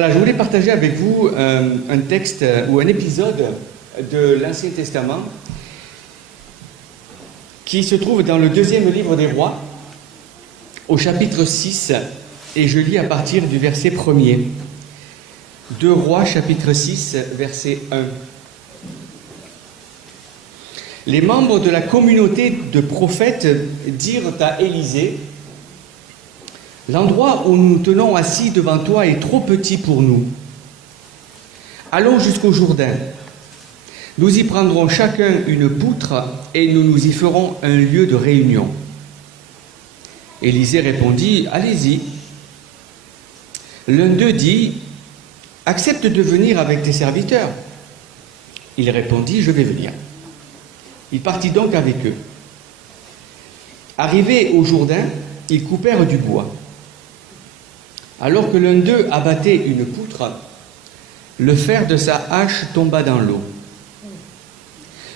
Voilà, je voulais partager avec vous un texte ou un épisode de l'Ancien Testament qui se trouve dans le deuxième livre des Rois, au chapitre 6, et je lis à partir du verset 1er. 2 Rois, chapitre 6, verset 1. Les membres de la communauté de prophètes dirent à Élisée: « L'endroit où nous tenons assis devant toi est trop petit pour nous. Allons jusqu'au Jourdain. Nous y prendrons chacun une poutre et nous nous y ferons un lieu de réunion. » Élisée répondit: « Allez-y. » L'un d'eux dit: « Accepte de venir avec tes serviteurs. » Il répondit: « Je vais venir. » Il partit donc avec eux. Arrivés au Jourdain, ils coupèrent du bois. Alors que l'un d'eux abattait une poutre, le fer de sa hache tomba dans l'eau.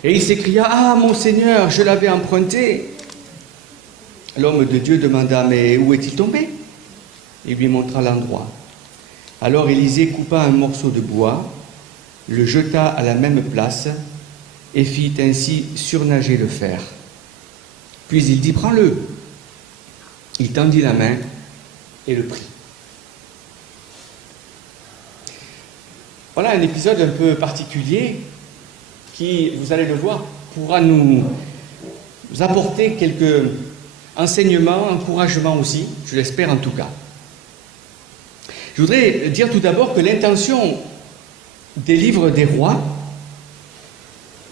Et il s'écria: « Ah, mon Seigneur, je l'avais emprunté. » L'homme de Dieu demanda: « Mais où est-il tombé ?» Il lui montra l'endroit. Alors Élisée coupa un morceau de bois, le jeta à la même place et fit ainsi surnager le fer. Puis il dit: « Prends-le. » Il tendit la main et le prit. Voilà un épisode un peu particulier qui, vous allez le voir, pourra nous apporter quelques enseignements, encouragements aussi, je l'espère en tout cas. Je voudrais dire tout d'abord que l'intention des livres des rois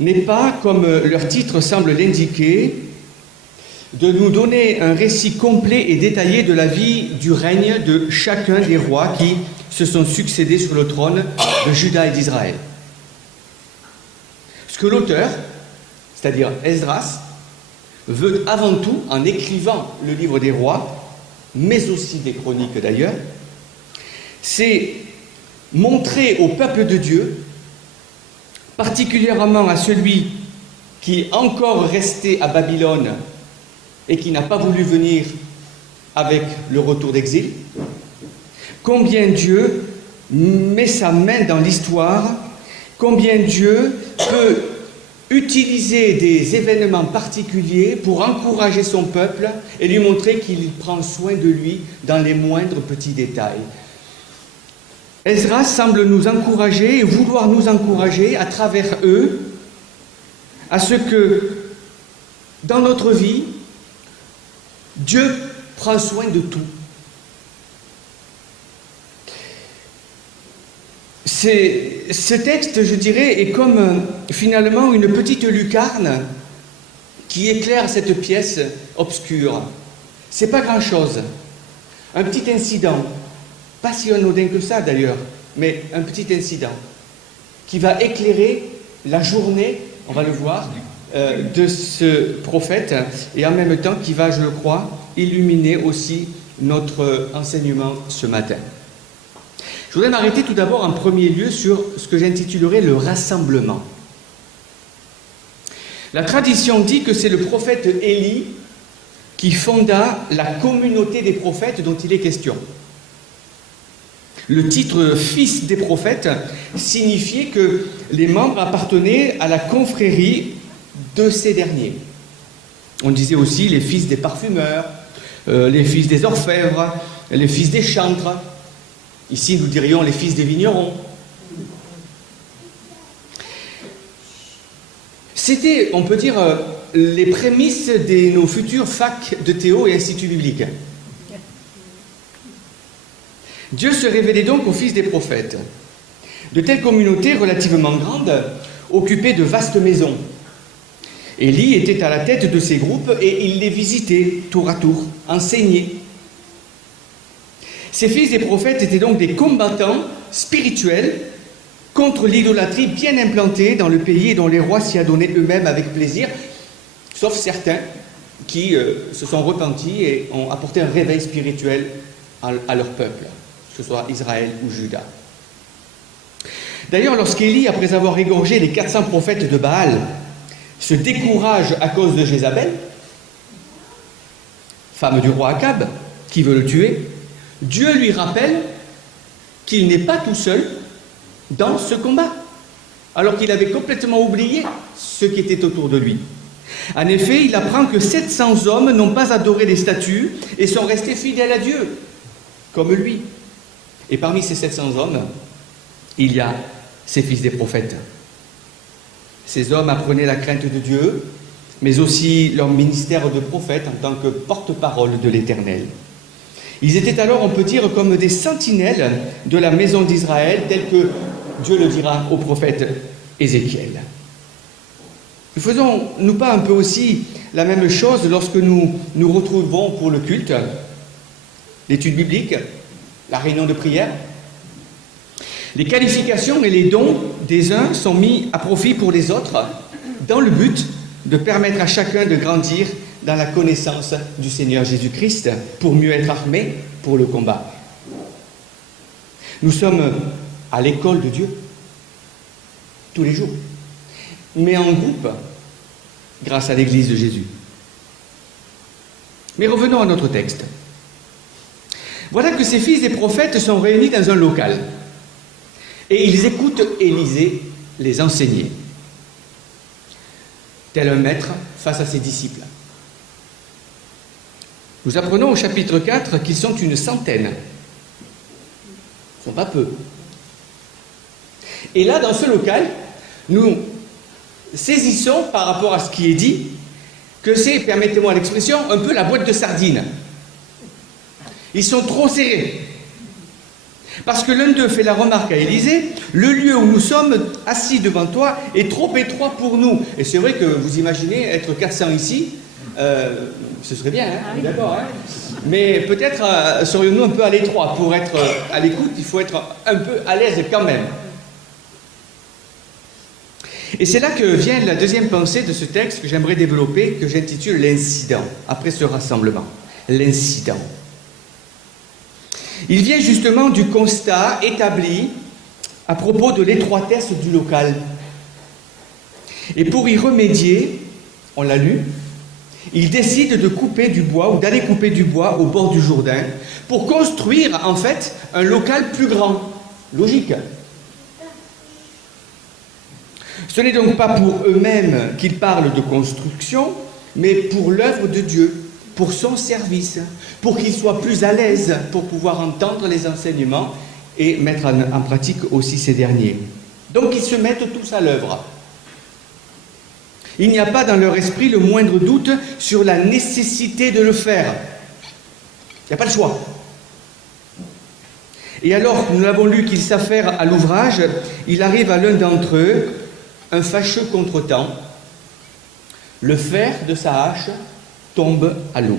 n'est pas, comme leur titre semble l'indiquer, de nous donner un récit complet et détaillé de la vie du règne de chacun des rois qui se sont succédés sur le trône de Juda et d'Israël. Ce que l'auteur, c'est-à-dire Esdras, veut avant tout, en écrivant le livre des rois, mais aussi des chroniques d'ailleurs, c'est montrer au peuple de Dieu, particulièrement à celui qui est encore resté à Babylone et qui n'a pas voulu venir avec le retour d'exil, combien Dieu met sa main dans l'histoire, combien Dieu peut utiliser des événements particuliers pour encourager son peuple et lui montrer qu'il prend soin de lui dans les moindres petits détails. Esdras semble nous encourager et vouloir nous encourager à travers eux à ce que dans notre vie, Dieu prend soin de tout. Ce texte, je dirais, est comme finalement une petite lucarne qui éclaire cette pièce obscure. C'est pas grand-chose. Un petit incident, pas si anodin que ça d'ailleurs, mais un petit incident qui va éclairer la journée, on va le voir, de ce prophète et en même temps qui va, je le crois, illuminer aussi notre enseignement ce matin. Je voudrais m'arrêter tout d'abord en premier lieu sur ce que j'intitulerai le rassemblement. La tradition dit que c'est le prophète Élie qui fonda la communauté des prophètes dont il est question. Le titre « fils des prophètes » signifiait que les membres appartenaient à la confrérie de ces derniers. On disait aussi les fils des parfumeurs, les fils des orfèvres, les fils des chantres. Ici, nous dirions les fils des vignerons. C'était, on peut dire, les prémices de nos futures facs de théo et instituts bibliques. Dieu se révélait donc aux fils des prophètes. De telles communautés relativement grandes occupaient de vastes maisons. Élie était à la tête de ces groupes et il les visitait tour à tour, enseignait. Ces fils des prophètes étaient donc des combattants spirituels contre l'idolâtrie bien implantée dans le pays et dont les rois s'y adonnaient eux-mêmes avec plaisir, sauf certains qui se sont repentis et ont apporté un réveil spirituel à leur peuple, que ce soit Israël ou Juda. D'ailleurs, lorsqu'Élie, après avoir égorgé les 400 prophètes de Baal, se décourage à cause de Jézabel, femme du roi Akab, qui veut le tuer, Dieu lui rappelle qu'il n'est pas tout seul dans ce combat, alors qu'il avait complètement oublié ce qui était autour de lui. En effet, il apprend que 700 hommes n'ont pas adoré les statues et sont restés fidèles à Dieu, comme lui. Et parmi ces 700 hommes, il y a ces fils des prophètes. Ces hommes apprenaient la crainte de Dieu, mais aussi leur ministère de prophète en tant que porte-parole de l'Éternel. Ils étaient alors, on peut dire, comme des sentinelles de la maison d'Israël, tel que Dieu le dira au prophète Ézéchiel. Ne faisons-nous pas un peu aussi la même chose lorsque nous nous retrouvons pour le culte, l'étude biblique, la réunion de prière? Les qualifications et les dons des uns sont mis à profit pour les autres dans le but de permettre à chacun de grandir dans la connaissance du Seigneur Jésus-Christ pour mieux être armé pour le combat. Nous sommes à l'école de Dieu tous les jours, mais en groupe grâce à l'Église de Jésus. Mais revenons à notre texte. Voilà que ces fils des prophètes sont réunis dans un local et ils écoutent Élisée les enseigner, tel un maître face à ses disciples. Nous apprenons au chapitre 4 qu'ils sont une centaine. Ils ne sont pas peu. Et là, dans ce local, nous saisissons, par rapport à ce qui est dit, que c'est, permettez-moi l'expression, un peu la boîte de sardines. Ils sont trop serrés. Parce que l'un d'eux fait la remarque à Élisée, le lieu où nous sommes assis devant toi est trop étroit pour nous. Et c'est vrai que vous imaginez être 400 ici, ce serait bien, hein, d'accord, hein, mais peut-être serions-nous un peu à l'étroit. Pour être à l'écoute, il faut être un peu à l'aise quand même. Et c'est là que vient la deuxième pensée de ce texte que j'aimerais développer, que j'intitule l'incident, après ce rassemblement. L'incident. Il vient justement du constat établi à propos de l'étroitesse du local. Et pour y remédier, on l'a lu, il décide de couper du bois, ou d'aller couper du bois au bord du Jourdain, pour construire en fait un local plus grand. Logique. Ce n'est donc pas pour eux-mêmes qu'ils parlent de construction, mais pour l'œuvre de Dieu, pour son service, pour qu'ils soient plus à l'aise, pour pouvoir entendre les enseignements et mettre en pratique aussi ces derniers. Donc ils se mettent tous à l'œuvre. Il n'y a pas dans leur esprit le moindre doute sur la nécessité de le faire. Il n'y a pas le choix. Et alors, nous l'avons lu, qu'ils s'affairent à l'ouvrage, il arrive à l'un d'entre eux un fâcheux contretemps. Le fer de sa hache tombe à l'eau.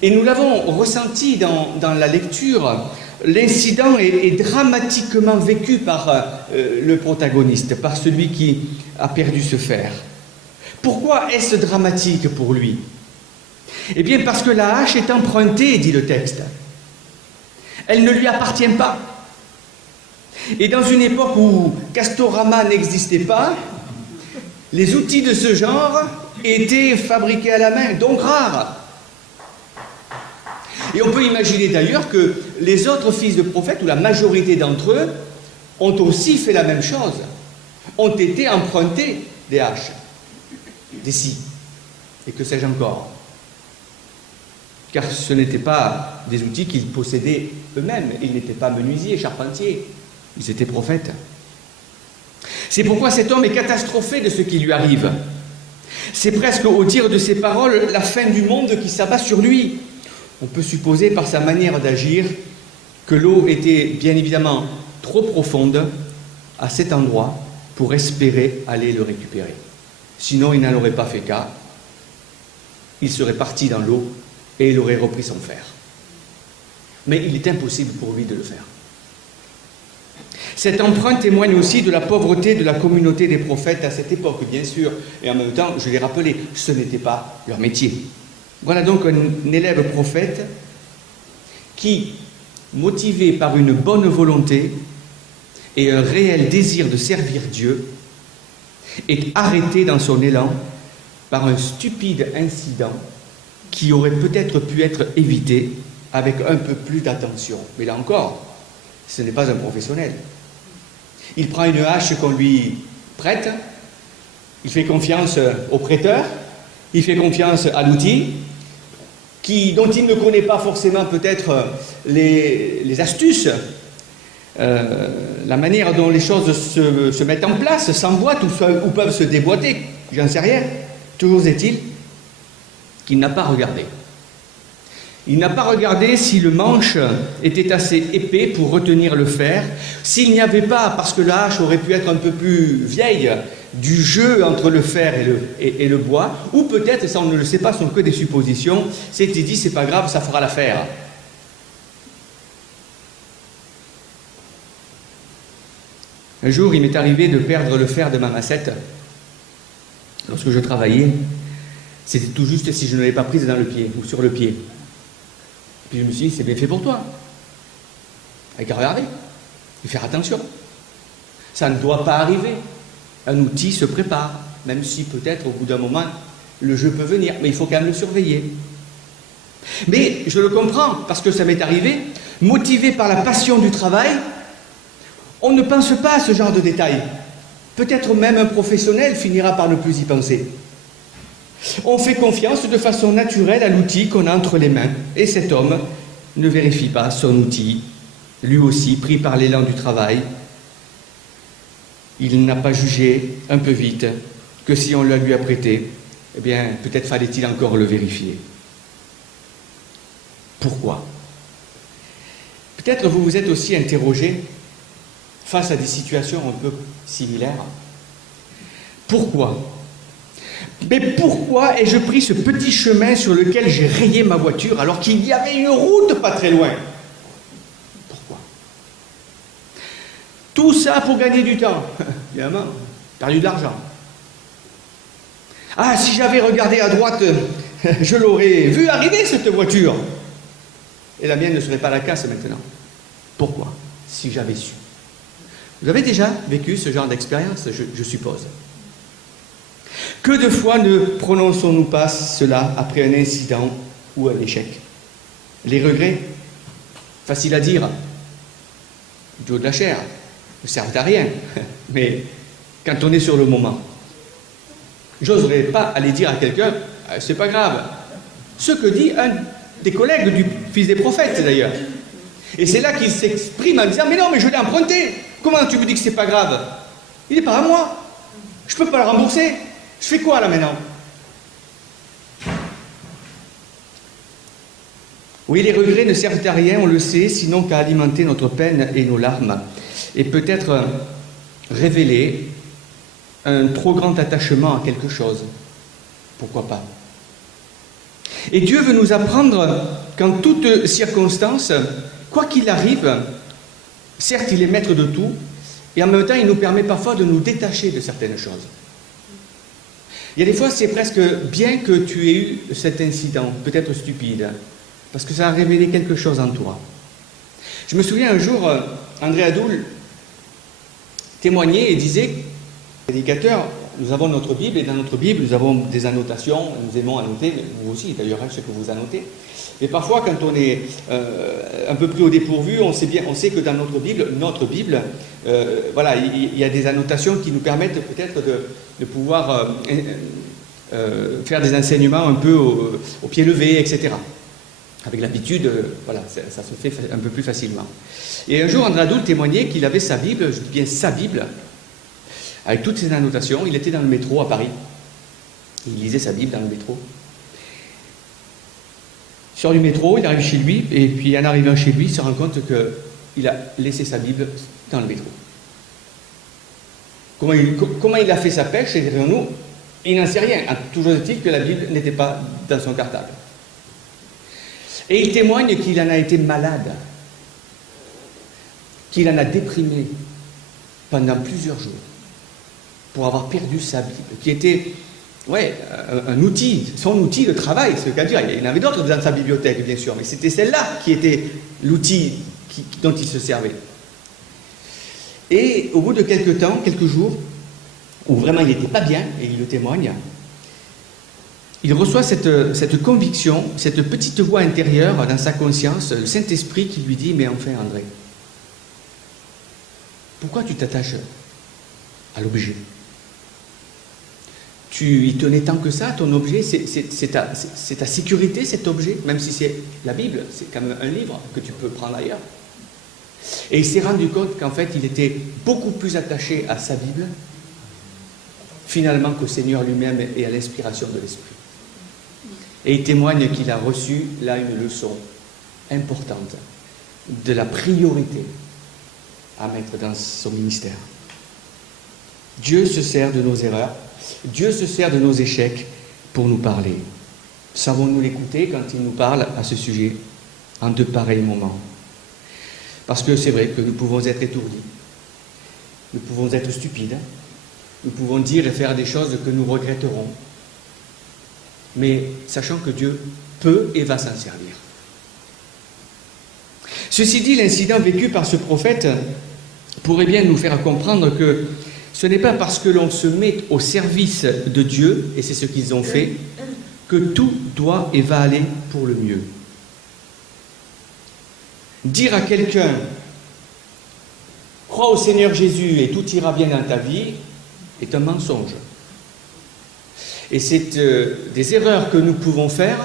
Et nous l'avons ressenti dans la lecture, l'incident est dramatiquement vécu par le protagoniste, par celui qui a perdu ce fer. Pourquoi est-ce dramatique pour lui? Eh bien parce que la hache est empruntée, dit le texte. Elle ne lui appartient pas. Et dans une époque où Castorama n'existait pas, les outils de ce genre étaient fabriqués à la main, donc rares. Et on peut imaginer d'ailleurs que les autres fils de prophètes, ou la majorité d'entre eux, ont aussi fait la même chose, ont été empruntés des haches, des scies, et que sais-je encore. Car ce n'étaient pas des outils qu'ils possédaient eux-mêmes, ils n'étaient pas menuisiers, charpentiers, ils étaient prophètes. C'est pourquoi cet homme est catastrophé de ce qui lui arrive. C'est presque, au dire de ses paroles, la fin du monde qui s'abat sur lui. On peut supposer par sa manière d'agir que l'eau était bien évidemment trop profonde à cet endroit pour espérer aller le récupérer. Sinon, il n'en aurait pas fait cas. Il serait parti dans l'eau et il aurait repris son fer. Mais il est impossible pour lui de le faire. Cette empreinte témoigne aussi de la pauvreté de la communauté des prophètes à cette époque, bien sûr. Et en même temps, je l'ai rappelé, ce n'était pas leur métier. Voilà donc un élève prophète qui, motivé par une bonne volonté et un réel désir de servir Dieu, est arrêté dans son élan par un stupide incident qui aurait peut-être pu être évité avec un peu plus d'attention. Mais là encore, Ce n'est pas un professionnel. Il prend une hache qu'on lui prête, il fait confiance au prêteur, il fait confiance à l'outil, dont il ne connaît pas forcément peut-être les astuces, la manière dont les choses se mettent en place, s'emboîtent ou peuvent se déboîter, j'en sais rien. Toujours est-il qu'il n'a pas regardé. Il n'a pas regardé si le manche était assez épais pour retenir le fer, s'il n'y avait pas, parce que la hache aurait pu être un peu plus vieille, du jeu entre le fer et le bois, ou peut-être, ça on ne le sait pas, ce sont que des suppositions, s'était dit c'est pas grave, ça fera l'affaire. Un jour, il m'est arrivé de perdre le fer de ma massette. Lorsque je travaillais, c'était tout juste si je ne l'avais pas prise dans le pied, ou sur le pied. Puis je me suis dit, c'est bien fait pour toi. Avec à regarder, et faire attention. Ça ne doit pas arriver. Un outil se prépare, même si peut-être au bout d'un moment, le jeu peut venir, mais il faut quand même le surveiller. Mais je le comprends, parce que ça m'est arrivé, motivé par la passion du travail, on ne pense pas à ce genre de détails. Peut-être même un professionnel finira par ne plus y penser. On fait confiance de façon naturelle à l'outil qu'on a entre les mains. Et cet homme ne vérifie pas son outil, lui aussi pris par l'élan du travail. Il n'a pas jugé un peu vite que si on le lui a prêté, eh bien, peut-être fallait-il encore le vérifier. Pourquoi? Peut-être vous vous êtes aussi interrogé face à des situations un peu similaires. Pourquoi? Mais pourquoi ai-je pris ce petit chemin sur lequel j'ai rayé ma voiture alors qu'il y avait une route pas très loin? Pourquoi? Tout ça pour gagner du temps. Évidemment, perdu de l'argent. Ah, si j'avais regardé à droite, je l'aurais vu arriver cette voiture. Et la mienne ne serait pas à la casse maintenant. Pourquoi? Si j'avais su. Vous avez déjà vécu ce genre d'expérience, je suppose. Que de fois ne prononçons-nous pas cela après un incident ou un échec? Les regrets, facile à dire, du haut de la chair, ne servent à rien. Mais quand on est sur le moment, j'oserais pas aller dire à quelqu'un, c'est pas grave. Ce que dit un des collègues du fils des prophètes d'ailleurs. Et c'est là qu'il s'exprime en disant, mais non, mais je l'ai emprunté. Comment tu me dis que c'est pas grave? Il n'est pas à moi. Je peux pas le rembourser. Je fais quoi là maintenant? Oui, les regrets ne servent à rien, on le sait, sinon qu'à alimenter notre peine et nos larmes, et peut-être révéler un trop grand attachement à quelque chose. Pourquoi pas? Et Dieu veut nous apprendre qu'en toutes circonstances, quoi qu'il arrive, certes il est maître de tout, et en même temps il nous permet parfois de nous détacher de certaines choses. Il y a des fois, c'est presque bien que tu aies eu cet incident, peut-être stupide, parce que ça a révélé quelque chose en toi. Je me souviens un jour, André Adoul témoignait et disait, prédicateur, nous avons notre Bible, et dans notre Bible, nous avons des annotations, nous aimons annoter, vous aussi d'ailleurs, ce que vous annotez. Mais parfois, quand on est un peu plus au dépourvu, on sait que dans notre Bible, voilà, il y a des annotations qui nous permettent peut-être de pouvoir faire des enseignements un peu au pied levé, etc. Avec l'habitude, voilà, ça se fait un peu plus facilement. Et un jour, André Adoul témoignait qu'il avait sa Bible, je dis bien sa Bible, avec toutes ses annotations. Il était dans le métro à Paris. Il lisait sa Bible dans le métro. Il sort du métro, il arrive chez lui, et puis en arrivant chez lui, il se rend compte qu'il a laissé sa Bible dans le métro. Comment il a fait sa pêche, dirons-nous? Il n'en sait rien. Toujours est-il que la Bible n'était pas dans son cartable. Et il témoigne qu'il en a été malade, qu'il en a déprimé pendant plusieurs jours pour avoir perdu sa Bible, qui était un outil, son outil de travail, c'est le cas de dire. Il y en avait d'autres dans sa bibliothèque, bien sûr, mais c'était celle-là qui était l'outil dont il se servait. Et au bout de quelques temps, quelques jours, où vraiment il n'était pas bien, et il le témoigne, il reçoit cette conviction, cette petite voix intérieure dans sa conscience, le Saint-Esprit qui lui dit, mais enfin André, Pourquoi tu t'attaches à l'objet? Il tenait tant que ça, ton objet, c'est ta sécurité, cet objet, même si c'est la Bible, c'est quand même un livre que tu peux prendre ailleurs. Et il s'est rendu compte qu'en fait, il était beaucoup plus attaché à sa Bible, finalement, qu'au Seigneur lui-même et à l'inspiration de l'Esprit. Et il témoigne qu'il a reçu, là, une leçon importante de la priorité à mettre dans son ministère. Dieu se sert de nos erreurs, Dieu se sert de nos échecs pour nous parler. Savons-nous l'écouter quand il nous parle à ce sujet en de pareils moments? Parce que c'est vrai que nous pouvons être étourdis, nous pouvons être stupides, nous pouvons dire et faire des choses que nous regretterons, mais sachant que Dieu peut et va s'en servir. Ceci dit, l'incident vécu par ce prophète pourrait bien nous faire comprendre que ce n'est pas parce que l'on se met au service de Dieu, et c'est ce qu'ils ont fait, que tout doit et va aller pour le mieux. Dire à quelqu'un « Crois au Seigneur Jésus et tout ira bien dans ta vie » est un mensonge. Et c'est des erreurs que nous pouvons faire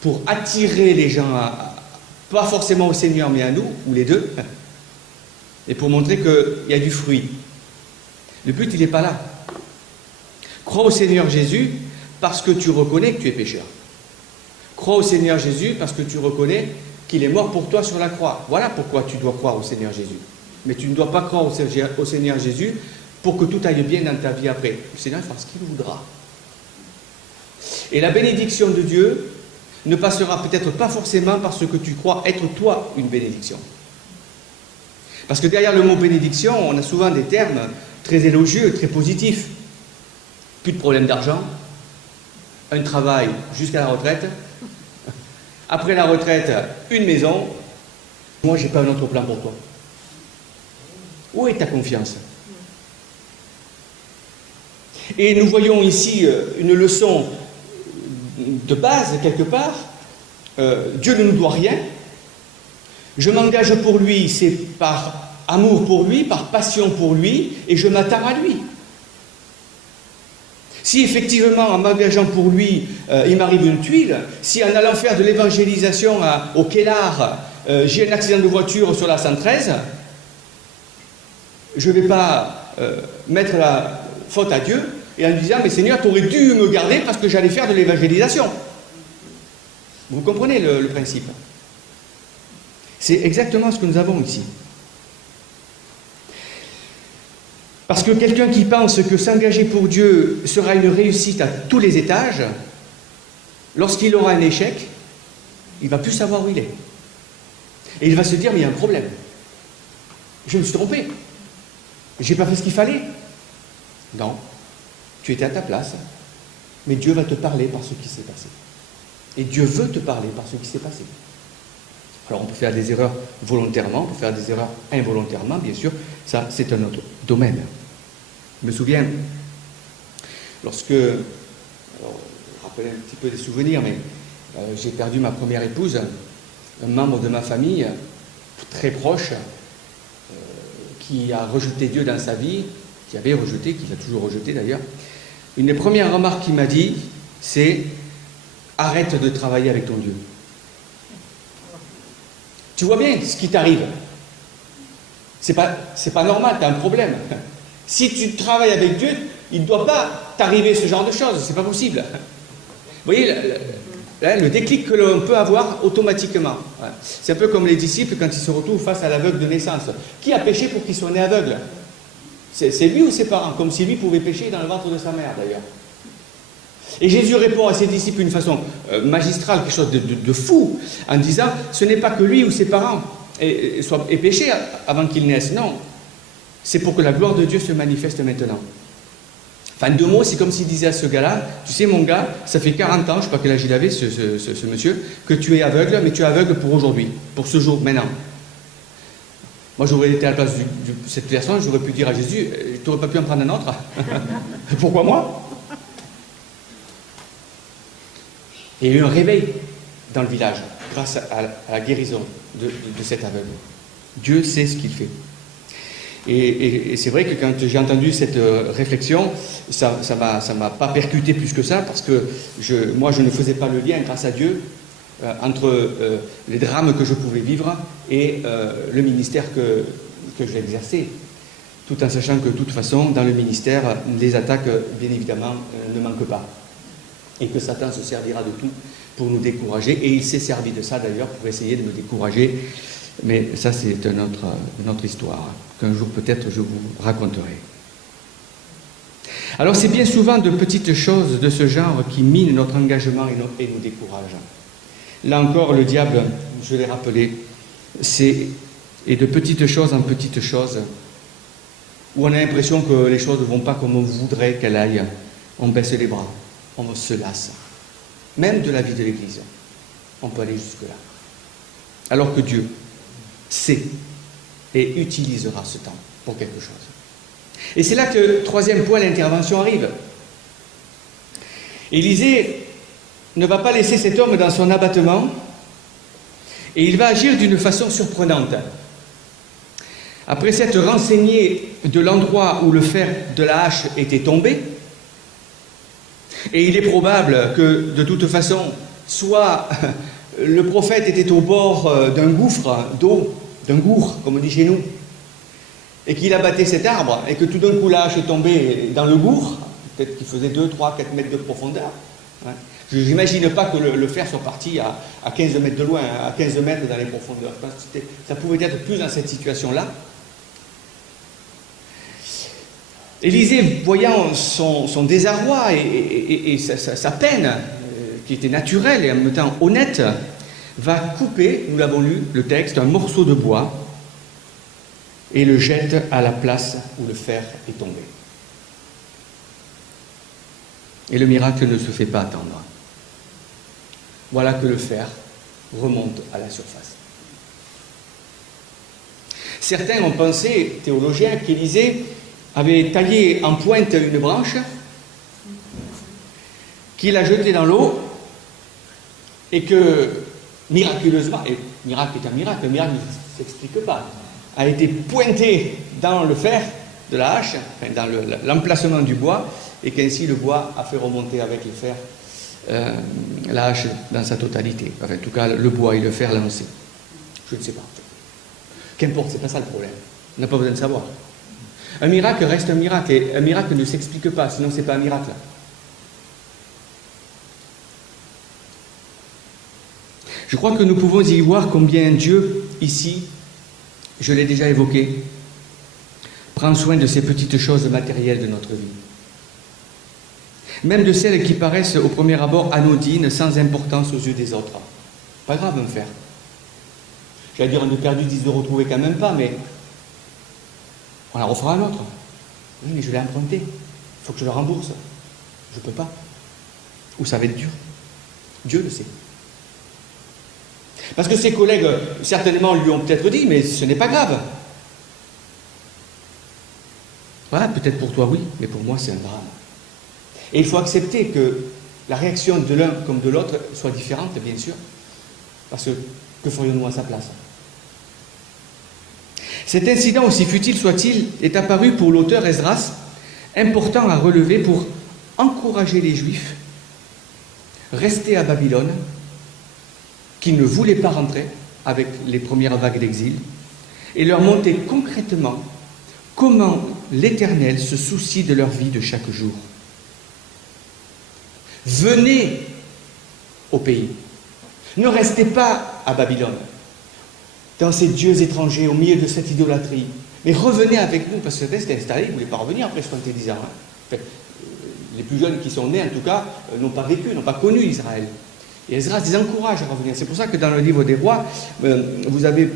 pour attirer les gens, pas forcément au Seigneur, mais à nous, ou les deux, et pour montrer qu'il y a du fruit. Le but, il n'est pas là. Crois au Seigneur Jésus parce que tu reconnais que tu es pécheur. Crois au Seigneur Jésus parce que tu reconnais qu'il est mort pour toi sur la croix. Voilà pourquoi tu dois croire au Seigneur Jésus. Mais tu ne dois pas croire au Seigneur Jésus pour que tout aille bien dans ta vie après. Le Seigneur fera ce qu'il voudra. Et la bénédiction de Dieu ne passera peut-être pas forcément par ce que tu crois être toi une bénédiction. Parce que derrière le mot bénédiction, on a souvent des termes très élogieux, très positifs. Plus de problème d'argent, un travail jusqu'à la retraite, après la retraite, une maison. Moi, je n'ai pas un autre plan pour toi. Où est ta confiance? Et nous voyons ici une leçon de base, quelque part. Dieu ne nous doit rien. Je m'engage pour lui, c'est par amour pour lui, par passion pour lui, et je m'attends à lui. Si effectivement, en m'engageant pour lui, il m'arrive une tuile, si en allant faire de l'évangélisation au Kellar, j'ai un accident de voiture sur la 113, je ne vais pas mettre la faute à Dieu et en lui disant « Mais Seigneur, tu aurais dû me garder parce que j'allais faire de l'évangélisation. » Vous comprenez le principe? C'est exactement ce que nous avons ici. Parce que quelqu'un qui pense que s'engager pour Dieu sera une réussite à tous les étages, lorsqu'il aura un échec, il ne va plus savoir où il est. Et il va se dire, mais il y a un problème. Je me suis trompé. Je n'ai pas fait ce qu'il fallait. Non, tu étais à ta place, mais Dieu va te parler par ce qui s'est passé. Et Dieu veut te parler par ce qui s'est passé. Alors on peut faire des erreurs volontairement, on peut faire des erreurs involontairement, bien sûr, ça c'est un autre domaine. Je me souviens, lorsque, alors, je rappelle un petit peu des souvenirs, mais j'ai perdu ma première épouse, un membre de ma famille, très proche, qui a rejeté Dieu dans sa vie, qui avait rejeté, qui l'a toujours rejeté d'ailleurs. Une des premières remarques qu'il m'a dit, c'est « Arrête de travailler avec ton Dieu ». Tu vois bien ce qui t'arrive. C'est pas normal, tu as un problème. Si tu travailles avec Dieu, il ne doit pas t'arriver ce genre de choses, c'est pas possible. Vous voyez, le déclic que l'on peut avoir automatiquement. C'est un peu comme les disciples quand ils se retrouvent face à l'aveugle de naissance. Qui a péché pour qu'il soit né aveugle? C'est lui ou ses parents? Comme si lui pouvait pécher dans le ventre de sa mère d'ailleurs. Et Jésus répond à ses disciples d'une façon magistrale, quelque chose de fou, en disant, ce n'est pas que lui ou ses parents aient péché avant qu'ils naissent, non. C'est pour que la gloire de Dieu se manifeste maintenant. Enfin, deux mots, c'est comme s'il disait à ce gars-là, tu sais mon gars, ça fait 40 ans, je ne sais pas quel âge il avait, ce monsieur, que tu es aveugle, mais tu es aveugle pour aujourd'hui, pour ce jour, maintenant. Moi, j'aurais été à la place de cette personne, j'aurais pu dire à Jésus, tu n'aurais pas pu en prendre un autre? Pourquoi moi? Et il y a eu un réveil dans le village, grâce à la guérison de cet aveugle. Dieu sait ce qu'il fait. Et c'est vrai que quand j'ai entendu cette réflexion, ça m'a pas percuté plus que ça, parce que moi je ne faisais pas le lien, grâce à Dieu, entre les drames que je pouvais vivre et le ministère que j'ai exercé, tout en sachant que de toute façon, dans le ministère, les attaques, bien évidemment, ne manquent pas. Et que Satan se servira de tout pour nous décourager. Et il s'est servi de ça, d'ailleurs, pour essayer de me décourager. Mais ça, c'est une autre histoire, qu'un jour, peut-être, je vous raconterai. Alors, c'est bien souvent de petites choses de ce genre qui minent notre engagement et nous découragent. Là encore, le diable, je l'ai rappelé, et de petites choses en petites choses, où on a l'impression que les choses ne vont pas comme on voudrait qu'elles aillent. On baisse les bras, on se lasse. Même de la vie de l'Église, on peut aller jusque-là. Alors que Dieu sait et utilisera ce temps pour quelque chose. Et c'est là que, troisième point, l'intervention arrive. Élisée ne va pas laisser cet homme dans son abattement, et il va agir d'une façon surprenante. Après s'être renseigné de l'endroit où le fer de la hache était tombé, et il est probable que, de toute façon, soit le prophète était au bord d'un gouffre d'eau, d'un gour, comme on dit chez nous, et qu'il abattait cet arbre, et que tout d'un coup la hache est tombée dans le gour, peut-être qu'il faisait 2, 3, 4 mètres de profondeur. Je n'imagine pas que le fer soit parti à 15 mètres de loin, à 15 mètres dans les profondeurs. Ça pouvait être plus dans cette situation-là. Élisée, voyant son désarroi et sa peine, qui était naturelle et en même temps honnête, va couper, nous l'avons lu, le texte, un morceau de bois et le jette à la place où le fer est tombé. Et le miracle ne se fait pas attendre. Voilà que le fer remonte à la surface. Certains ont pensé, théologiens, qu'Élisée avait taillé en pointe une branche, qu'il a jetée dans l'eau, et que, miraculeusement, et miracle est un miracle, le miracle ne s'explique pas, a été pointé dans le fer de la hache, enfin dans l'emplacement du bois, et qu'ainsi le bois a fait remonter avec le fer la hache dans sa totalité. Enfin, en tout cas, le bois et le fer lancé. Je ne sais pas. Qu'importe, c'est pas ça le problème. On n'a pas besoin de savoir. Un miracle reste un miracle, et un miracle ne s'explique pas, sinon c'est pas un miracle. Je crois que nous pouvons y voir combien Dieu, ici, je l'ai déjà évoqué, prend soin de ces petites choses matérielles de notre vie. Même de celles qui paraissent au premier abord anodines, sans importance aux yeux des autres. Pas grave, un fer. J'allais dire, on a perdu 10 € retrouvés quand même pas, mais on la refera un autre. Oui, mais je l'ai emprunté. Il faut que je le rembourse. Je ne peux pas. Ou ça va être dur. Dieu le sait. Parce que ses collègues, certainement, lui ont peut-être dit, mais ce n'est pas grave. Voilà, peut-être pour toi, oui, mais pour moi, c'est un drame. Et il faut accepter que la réaction de l'un comme de l'autre soit différente, bien sûr. Parce que ferions-nous à sa place? Cet incident, aussi futile soit-il, est apparu pour l'auteur Esdras important à relever pour encourager les Juifs restés à Babylone, qui ne voulaient pas rentrer avec les premières vagues d'exil, et leur montrer concrètement comment l'Éternel se soucie de leur vie de chaque jour. Venez au pays. Ne restez pas à Babylone, dans ces dieux étrangers, au milieu de cette idolâtrie. Mais revenez avec nous, parce que restez installés, vous ne voulez pas revenir après 70 ans. Enfin, les plus jeunes qui sont nés, en tout cas, n'ont pas vécu, n'ont pas connu Israël. Et Esdras les encourage à revenir. C'est pour ça que dans le livre des rois, vous avez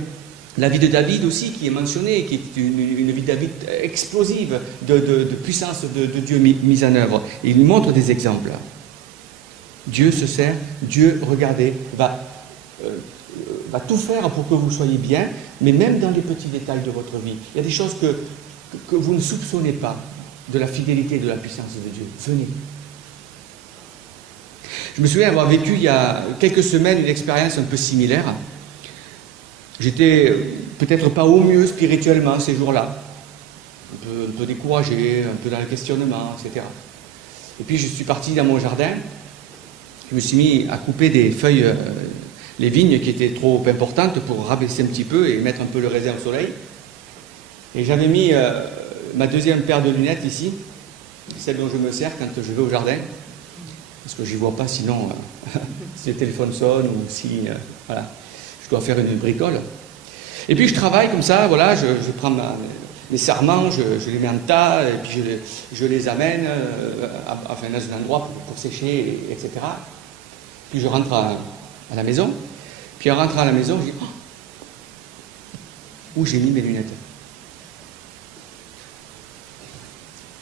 la vie de David aussi qui est mentionnée, qui est une vie de David explosive, de puissance de Dieu mise en œuvre. Et il nous montre des exemples. Dieu se sert, Dieu, regardez, va tout faire pour que vous soyez bien, mais même dans les petits détails de votre vie. Il y a des choses que vous ne soupçonnez pas de la fidélité et de la puissance de Dieu. Venez. Je me souviens avoir vécu il y a quelques semaines une expérience un peu similaire. J'étais peut-être pas au mieux spirituellement ces jours-là. un peu découragé, un peu dans le questionnement, etc. Et puis je suis parti dans mon jardin, je me suis mis à couper des feuilles, les vignes qui étaient trop importantes pour rabaisser un petit peu et mettre un peu le raisin au soleil. Et j'avais mis ma deuxième paire de lunettes ici, celle dont je me sers quand je vais au jardin, parce que je n'y vois pas sinon si le téléphone sonne ou si voilà, je dois faire une bricole. Et puis je travaille comme ça, voilà, je prends mes sarments, je les mets en tas, et puis je les amène enfin, dans un endroit pour sécher, etc. Puis je rentre à la maison. Puis en rentrant à la maison, je dis où j'ai mis mes lunettes.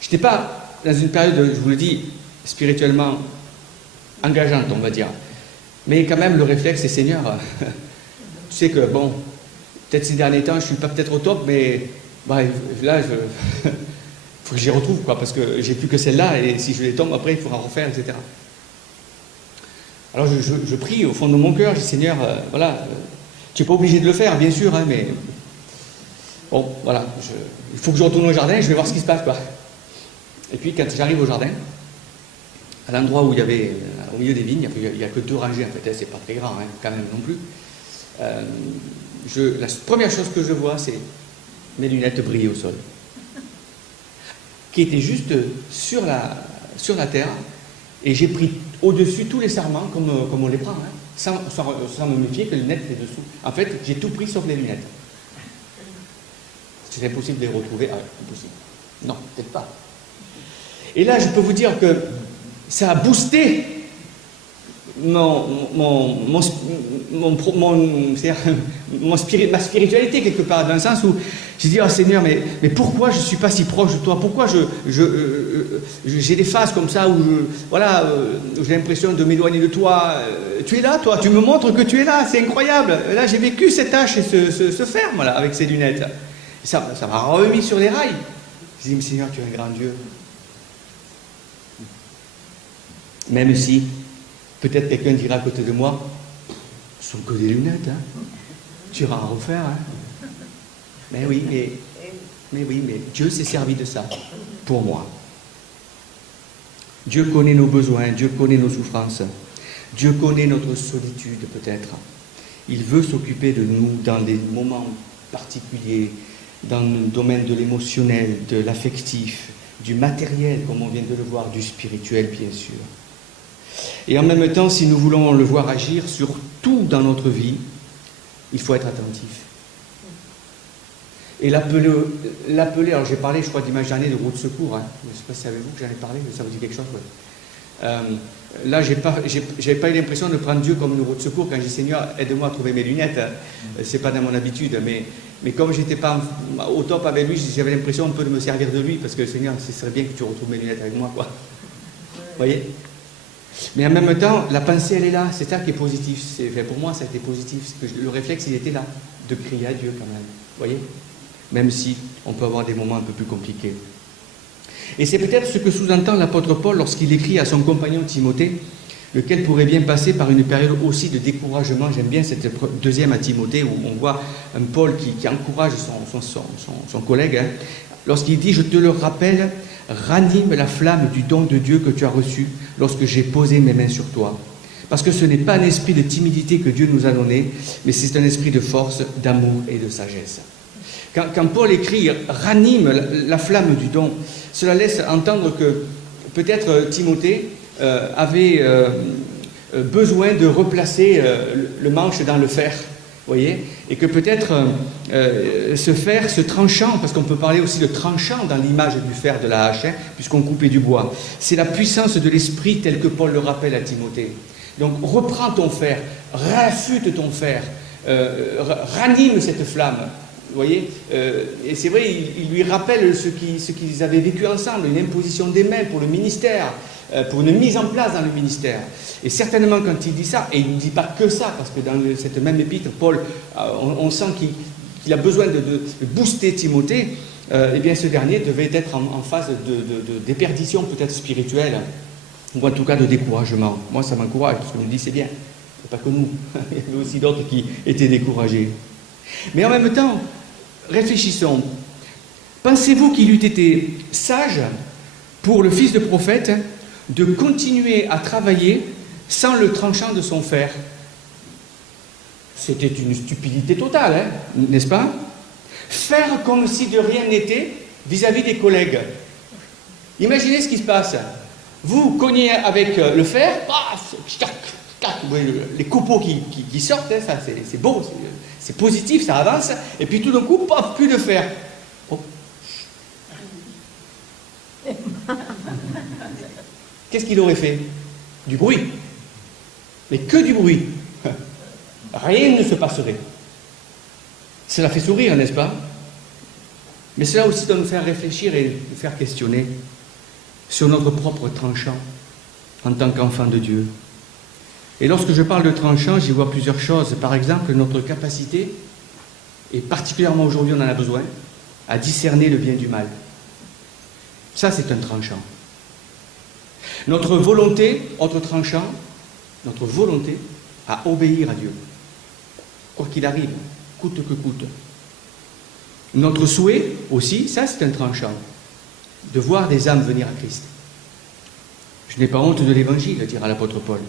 Je n'étais pas dans une période, je vous le dis, spirituellement engageante, on va dire. Mais quand même, le réflexe, c'est Seigneur, tu sais que, bon, peut-être ces derniers temps, je ne suis pas peut-être au top, mais bah, là, il faut que j'y retrouve, quoi, parce que j'ai plus que celle-là, et si je les tombe, après, il faudra en refaire, etc. Alors je prie au fond de mon cœur, je dis Seigneur, voilà, tu n'es pas obligé de le faire, bien sûr, hein, mais bon, voilà, il faut que je retourne au jardin, je vais voir ce qui se passe, quoi. Et puis quand j'arrive au jardin, à l'endroit où il y avait, au milieu des vignes, il n'y a que 2 rangées en fait, c'est pas très grand, hein, quand même non plus. La première chose que je vois, c'est mes lunettes briller au sol, qui étaient juste sur la terre, et j'ai pris au-dessus tous les sarments comme on les prend, hein, sans me méfier que les lunettes étaient dessous. En fait, j'ai tout pris sauf les lunettes. C'est impossible de les retrouver. Ah, impossible. Non, peut-être pas. Et là, je peux vous dire que ça a boosté ma spiritualité quelque part, dans le sens où j'ai dit, oh Seigneur, mais pourquoi je ne suis pas si proche de toi? Pourquoi j'ai des phases comme ça où j'ai l'impression de m'éloigner de toi? Tu es là, toi, tu me montres que tu es là, c'est incroyable. Là, j'ai vécu cette tâche et ce ferme là, avec ces lunettes. Et ça m'a remis sur les rails. J'ai dit, mais Seigneur, tu es un grand Dieu. Même si, peut-être quelqu'un dira à côté de moi, ce sont que des lunettes, hein. Tu iras en refaire, hein. Mais oui, mais Dieu s'est servi de ça, pour moi. Dieu connaît nos besoins, Dieu connaît nos souffrances, Dieu connaît notre solitude peut-être. Il veut s'occuper de nous dans des moments particuliers, dans le domaine de l'émotionnel, de l'affectif, du matériel, comme on vient de le voir, du spirituel, bien sûr. Et en même temps, si nous voulons le voir agir sur tout dans notre vie, il faut être attentif. Et l'appeler, alors j'ai parlé, je crois, dimanche dernier de roue de secours, hein. Je ne sais pas si c'est avec vous que j'en ai parlé, mais ça vous dit quelque chose, ouais. Là, j'avais pas eu l'impression de prendre Dieu comme une roue de secours quand j'ai dit Seigneur, aide-moi à trouver mes lunettes. C'est pas dans mon habitude, mais comme j'étais pas au top avec lui, j'avais l'impression un peu de me servir de lui, parce que Seigneur, ce serait bien que tu retrouves mes lunettes avec moi, quoi. Vous voyez? Mais en même temps, la pensée, elle est là, c'est ça qui est positif. Pour moi, ça a été positif. Le réflexe, il était là, de crier à Dieu quand même. Vous voyez? Même si on peut avoir des moments un peu plus compliqués. Et c'est peut-être ce que sous-entend l'apôtre Paul lorsqu'il écrit à son compagnon Timothée, lequel pourrait bien passer par une période aussi de découragement. J'aime bien cette deuxième à Timothée, où on voit un Paul qui encourage son collègue, hein, lorsqu'il dit « Je te le rappelle, ranime la flamme du don de Dieu que tu as reçu lorsque j'ai posé mes mains sur toi. Parce que ce n'est pas un esprit de timidité que Dieu nous a donné, mais c'est un esprit de force, d'amour et de sagesse. » Quand Paul écrit « ranime la flamme du don », cela laisse entendre que peut-être Timothée avait besoin de replacer le manche dans le fer, voyez, et que peut-être ce fer, ce tranchant, parce qu'on peut parler aussi de tranchant dans l'image du fer de la hache, hein, puisqu'on coupait du bois, c'est la puissance de l'esprit tel que Paul le rappelle à Timothée. Donc reprends ton fer, raffute ton fer, ranime cette flamme. Vous voyez, et c'est vrai, il lui rappelle ce qu'ils avaient vécu ensemble, une imposition des mains pour le ministère, pour une mise en place dans le ministère. Et certainement quand il dit ça, et il ne dit pas que ça, parce que dans cette même épître, Paul, on sent qu'il a besoin de booster Timothée, eh bien ce dernier devait être en phase de déperdition peut-être spirituelle, ou en tout cas de découragement. Moi ça m'encourage, parce que je me dis c'est bien, c'est pas que nous, il y avait aussi d'autres qui étaient découragés. Mais en même temps, réfléchissons. Pensez-vous qu'il eût été sage pour le fils de prophète de continuer à travailler sans le tranchant de son fer? C'était une stupidité totale, hein, n'est-ce pas? Faire comme si de rien n'était vis-à-vis des collègues. Imaginez ce qui se passe. Vous cognez avec le fer, paf, vous voyez les copeaux qui sortent, hein, ça c'est beau, c'est positif, ça avance, et puis tout d'un coup, paf, plus de fer. Oh. Qu'est-ce qu'il aurait fait? Du bruit. Mais que du bruit. Rien ne se passerait. Cela fait sourire, n'est-ce pas? Mais cela aussi doit nous faire réfléchir et nous faire questionner sur notre propre tranchant en tant qu'enfant de Dieu. Et lorsque je parle de tranchant, j'y vois plusieurs choses. Par exemple, notre capacité, et particulièrement aujourd'hui on en a besoin, à discerner le bien du mal. Ça, c'est un tranchant. Notre volonté, autre tranchant, notre volonté à obéir à Dieu, quoi qu'il arrive, coûte que coûte. Notre souhait aussi, ça c'est un tranchant, de voir des âmes venir à Christ. Je n'ai pas honte de l'évangile, dira l'apôtre Paul.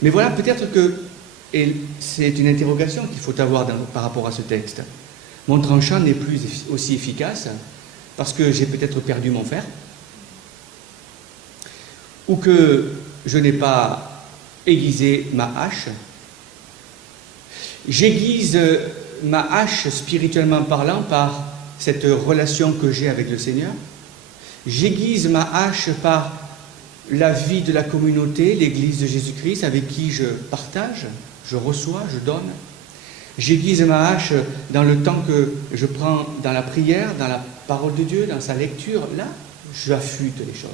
Mais voilà, peut-être que, et c'est une interrogation qu'il faut avoir par rapport à ce texte, mon tranchant n'est plus aussi efficace parce que j'ai peut-être perdu mon fer, ou que je n'ai pas aiguisé ma hache. J'aiguise ma hache spirituellement parlant par cette relation que j'ai avec le Seigneur. J'aiguise ma hache par la vie de la communauté, l'Église de Jésus-Christ, avec qui je partage, je reçois, je donne. J'aiguise ma hache dans le temps que je prends dans la prière, dans la parole de Dieu, dans sa lecture. Là, j'affûte les choses.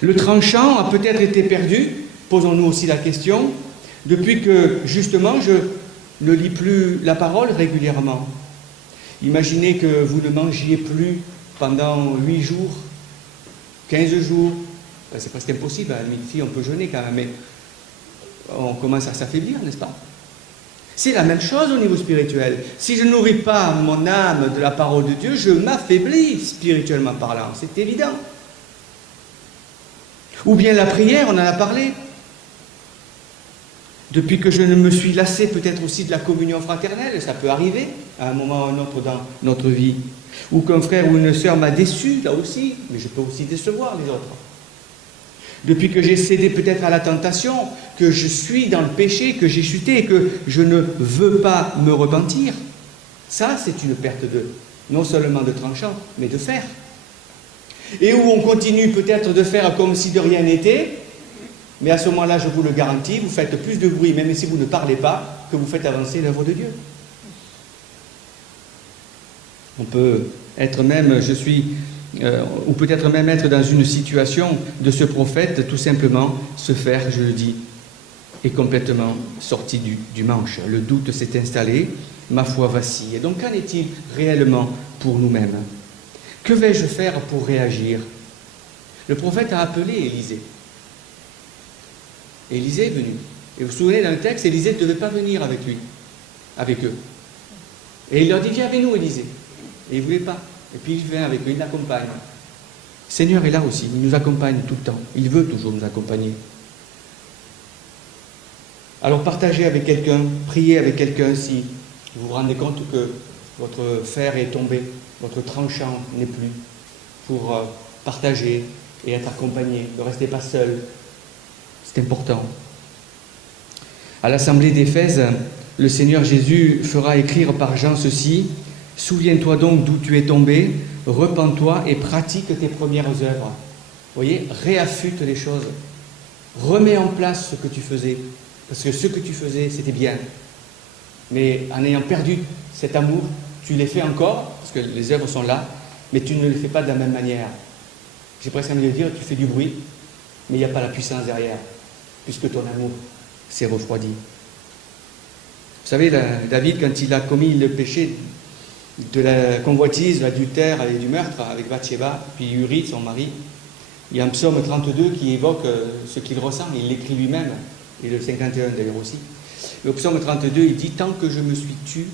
Le tranchant a peut-être été perdu, posons-nous aussi la question, depuis que, justement, je ne lis plus la parole régulièrement. Imaginez que vous ne mangiez plus pendant 8 jours, 15 jours. C'est presque impossible, à midi, on peut jeûner quand même, mais on commence à s'affaiblir, n'est-ce pas? C'est la même chose au niveau spirituel. Si je ne nourris pas mon âme de la parole de Dieu, je m'affaiblis spirituellement parlant, c'est évident. Ou bien la prière, on en a parlé. Depuis que je ne me suis lassé peut-être aussi de la communion fraternelle, ça peut arriver à un moment ou à un autre dans notre vie. Ou qu'un frère ou une sœur m'a déçu, là aussi, mais je peux aussi décevoir les autres. Depuis que j'ai cédé peut-être à la tentation, que je suis dans le péché, que j'ai chuté et que je ne veux pas me repentir, ça c'est une perte non seulement de tranchant, mais de fer. Et où on continue peut-être de faire comme si de rien n'était, mais à ce moment-là, je vous le garantis, vous faites plus de bruit, même si vous ne parlez pas, que vous faites avancer l'œuvre de Dieu. On peut être même, ou peut-être même être dans une situation de ce prophète, tout simplement se faire, je le dis, est complètement sorti du manche. Le doute s'est installé, ma foi vacille. Et donc qu'en est-il réellement pour nous-mêmes? Que vais-je faire pour réagir? Le prophète a appelé Élisée. Élisée est venu. Et vous vous souvenez dans le texte, Élisée ne devait pas venir avec lui, avec eux. Et il leur dit, viens avec nous, Élisée. Et il ne voulait pas. Et puis il vient avec eux, il l'accompagne. Le Seigneur est là aussi, il nous accompagne tout le temps. Il veut toujours nous accompagner. Alors partagez avec quelqu'un, priez avec quelqu'un si vous vous rendez compte que votre fer est tombé, votre tranchant n'est plus, pour partager et être accompagné. Ne restez pas seul. C'est important. À l'assemblée d'Éphèse, le Seigneur Jésus fera écrire par Jean ceci: « Souviens-toi donc d'où tu es tombé, repens-toi et pratique tes premières œuvres. » Vous voyez, réaffûte les choses. Remets en place ce que tu faisais. Parce que ce que tu faisais, c'était bien. Mais en ayant perdu cet amour, tu les fais encore, parce que les œuvres sont là, mais tu ne les fais pas de la même manière. J'ai presque envie de dire, tu fais du bruit, mais il n'y a pas la puissance derrière, puisque ton amour s'est refroidi. Vous savez, David, quand il a commis le péché de la convoitise, l'adultère et du meurtre avec Bathsheba, puis Uri, son mari, il y a un psaume 32 qui évoque ce qu'il ressent, il l'écrit lui-même, et le 51 d'ailleurs aussi. Le psaume 32, il dit « Tant que je me suis tu,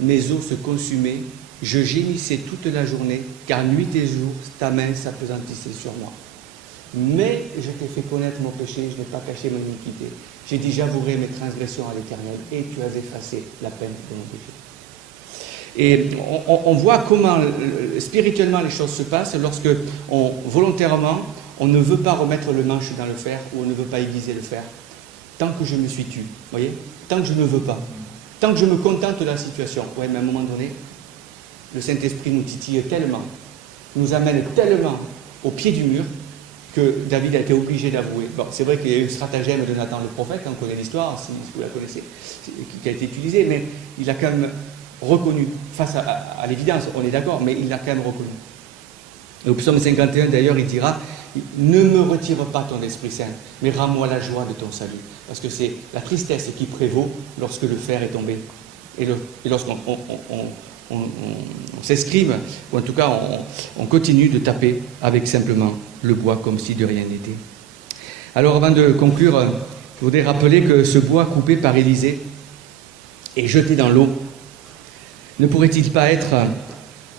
mes os se consumaient, je gémissais toute la journée, car nuit et jour, ta main s'appesantissait sur moi. Mais je t'ai fait connaître mon péché, je n'ai pas caché mon iniquité. J'ai dit, j'avouerai mes transgressions à l'Éternel, et tu as effacé la peine de mon péché. Et on voit comment spirituellement les choses se passent lorsque volontairement on ne veut pas remettre le manche dans le fer ou on ne veut pas aiguiser le fer. Tant que je me suis tu, voyez, tant que je ne veux pas, tant que je me contente de la situation. Ouais, mais à un moment donné, le Saint-Esprit nous titille tellement, nous amène tellement au pied du mur que David a été obligé d'avouer. Bon, c'est vrai qu'il y a eu le stratagème de Nathan le prophète, on connaît l'histoire, si vous la connaissez, qui a été utilisé, mais il a quand même reconnu, face à l'évidence, on est d'accord, mais il l'a quand même reconnu. Et au psaume 51, d'ailleurs, il dira « Ne me retire pas ton Esprit Saint, mais rends-moi la joie de ton salut. » Parce que c'est la tristesse qui prévaut lorsque le fer est tombé. Et lorsqu'on s'escrime, ou en tout cas on continue de taper avec simplement le bois comme si de rien n'était. Alors avant de conclure, je voudrais rappeler que ce bois coupé par Élisée et jeté dans l'eau, ne pourrait-il pas être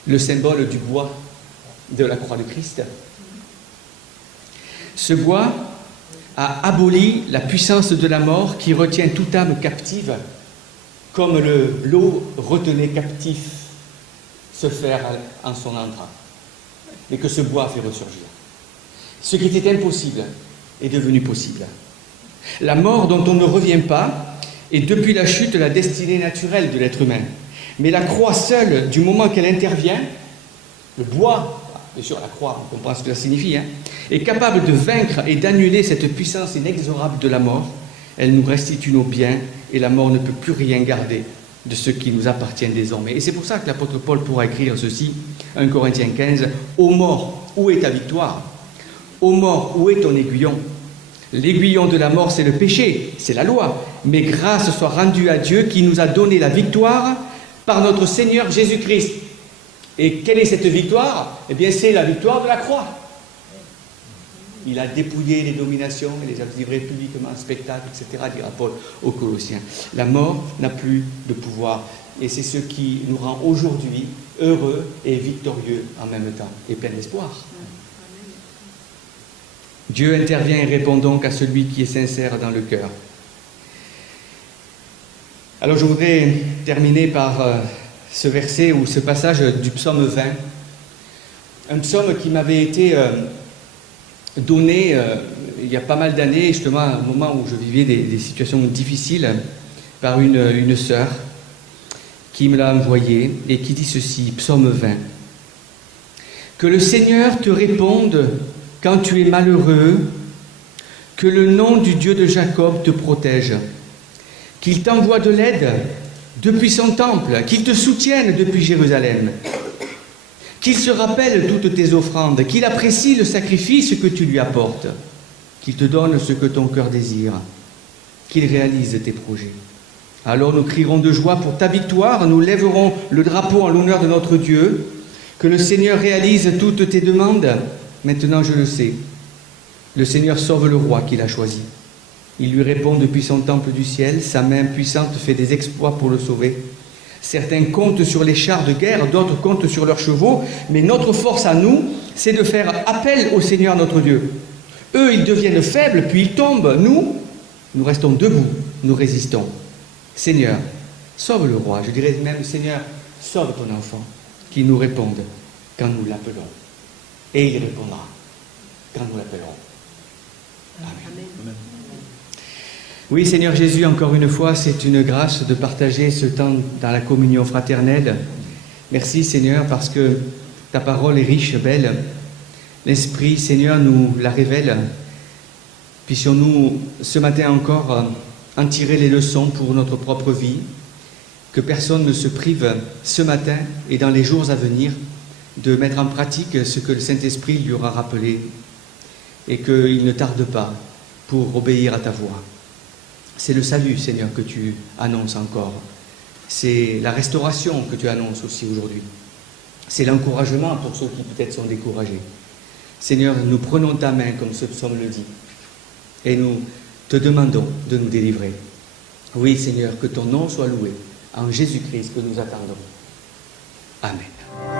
le symbole du bois de la croix de Christ? Ce bois a aboli la puissance de la mort qui retient toute âme captive, comme l'eau retenait captif ce fer en son entrant, mais que ce bois a fait ressurgir. Ce qui était impossible est devenu possible. La mort dont on ne revient pas est depuis la chute la destinée naturelle de l'être humain. Mais la croix seule, du moment qu'elle intervient, le bois, bien sûr la croix, on comprend ce que ça signifie, est capable de vaincre et d'annuler cette puissance inexorable de la mort. Elle nous restitue nos biens et la mort ne peut plus rien garder de ce qui nous appartient désormais. Et c'est pour ça que l'apôtre Paul pourra écrire ceci, 1 Corinthiens 15, « Ô mort, où est ta victoire? Ô mort, où est ton aiguillon? L'aiguillon de la mort, c'est le péché, c'est la loi. Mais grâce soit rendue à Dieu qui nous a donné la victoire par notre Seigneur Jésus-Christ. » Et quelle est cette victoire? Eh bien, c'est la victoire de la croix. Il a dépouillé les dominations et les a livrées publiquement en spectacle, etc., dira Paul aux Colossiens. La mort n'a plus de pouvoir. Et c'est ce qui nous rend aujourd'hui heureux et victorieux en même temps, et plein d'espoir. Dieu intervient et répond donc à celui qui est sincère dans le cœur. Alors je voudrais terminer par ce verset ou ce passage du psaume 20. Un psaume qui m'avait été donné il y a pas mal d'années, justement à un moment où je vivais des situations difficiles, par une sœur qui me l'a envoyé et qui dit ceci, psaume 20. Que le Seigneur te réponde quand tu es malheureux, que le nom du Dieu de Jacob te protège, qu'il t'envoie de l'aide depuis son temple, qu'il te soutienne depuis Jérusalem, qu'il se rappelle toutes tes offrandes, qu'il apprécie le sacrifice que tu lui apportes, qu'il te donne ce que ton cœur désire, qu'il réalise tes projets. Alors nous crierons de joie pour ta victoire, nous lèverons le drapeau en l'honneur de notre Dieu, que le Seigneur réalise toutes tes demandes. Maintenant je le sais, le Seigneur sauve le roi qu'il a choisi. Il lui répond depuis son temple du ciel, sa main puissante fait des exploits pour le sauver. Certains comptent sur les chars de guerre, d'autres comptent sur leurs chevaux, mais notre force à nous, c'est de faire appel au Seigneur notre Dieu. Eux, ils deviennent faibles, puis ils tombent. Nous restons debout, nous résistons. Seigneur, sauve le roi. Je dirais même, Seigneur, sauve ton enfant, qui nous réponde quand nous l'appelons. Et il répondra quand nous l'appellerons. Amen. Amen. Oui, Seigneur Jésus, encore une fois, c'est une grâce de partager ce temps dans la communion fraternelle. Merci, Seigneur, parce que ta parole est riche, belle. L'Esprit, Seigneur, nous la révèle. Puissions-nous, ce matin encore, en tirer les leçons pour notre propre vie, que personne ne se prive ce matin et dans les jours à venir de mettre en pratique ce que le Saint-Esprit lui aura rappelé et qu'il ne tarde pas pour obéir à ta voix. C'est le salut, Seigneur, que tu annonces encore. C'est la restauration que tu annonces aussi aujourd'hui. C'est l'encouragement pour ceux qui peut-être sont découragés. Seigneur, nous prenons ta main comme ce psaume le dit et nous te demandons de nous délivrer. Oui, Seigneur, que ton nom soit loué en Jésus-Christ que nous attendons. Amen.